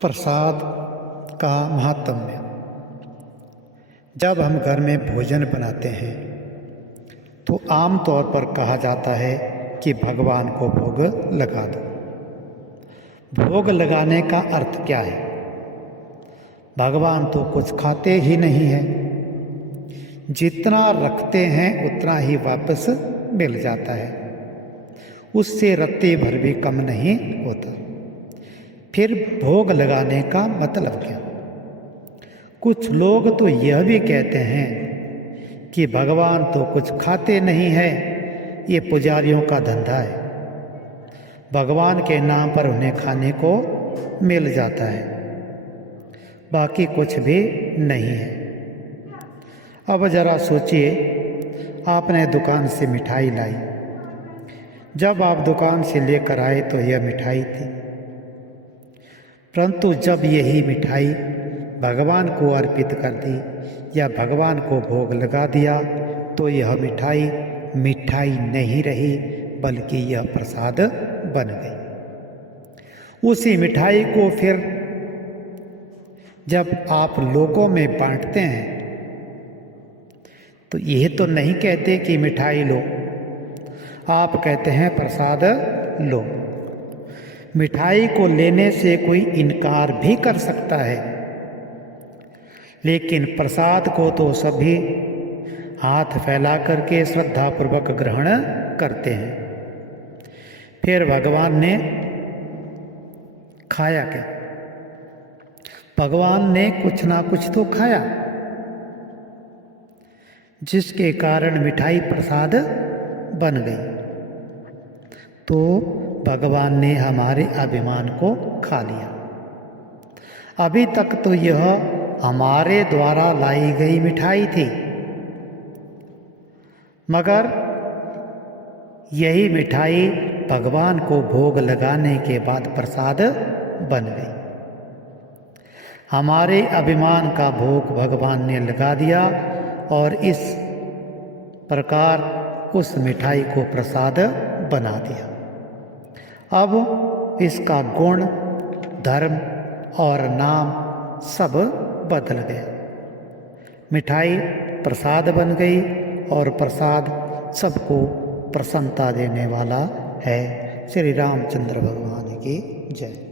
प्रसाद का महात्म्य। जब हम घर में भोजन बनाते हैं तो आम तौर पर कहा जाता है कि भगवान को भोग लगा दो। भोग लगाने का अर्थ क्या है? भगवान तो कुछ खाते ही नहीं हैं, जितना रखते हैं उतना ही वापस मिल जाता है, उससे रत्ती भर भी कम नहीं होता। फिर भोग लगाने का मतलब क्या? कुछ लोग तो यह भी कहते हैं कि भगवान तो कुछ खाते नहीं है, ये पुजारियों का धंधा है, भगवान के नाम पर उन्हें खाने को मिल जाता है, बाकी कुछ भी नहीं है। अब ज़रा सोचिए, आपने दुकान से मिठाई लाई। जब आप दुकान से लेकर आए तो यह मिठाई थी, परंतु जब यही मिठाई भगवान को अर्पित कर दी या भगवान को भोग लगा दिया तो यह मिठाई मिठाई नहीं रही, बल्कि यह प्रसाद बन गई। उसी मिठाई को फिर जब आप लोगों में बांटते हैं तो यह तो नहीं कहते कि मिठाई लो, आप कहते हैं प्रसाद लो। मिठाई को लेने से कोई इनकार भी कर सकता है, लेकिन प्रसाद को तो सभी हाथ फैला करके श्रद्धापूर्वक ग्रहण करते हैं। फिर भगवान ने खाया क्या? भगवान ने कुछ ना कुछ तो खाया, जिसके कारण मिठाई प्रसाद बन गई। तो भगवान ने हमारे अभिमान को खा लिया। अभी तक तो यह हमारे द्वारा लाई गई मिठाई थी, मगर यही मिठाई भगवान को भोग लगाने के बाद प्रसाद बन गई। हमारे अभिमान का भोग भगवान ने लगा दिया और इस प्रकार उस मिठाई को प्रसाद बना दिया। अब इसका गुण, धर्म और नाम सब बदल गया। मिठाई प्रसाद बन गई और प्रसाद सबको प्रसन्नता देने वाला है। श्री रामचंद्र भगवान की जय।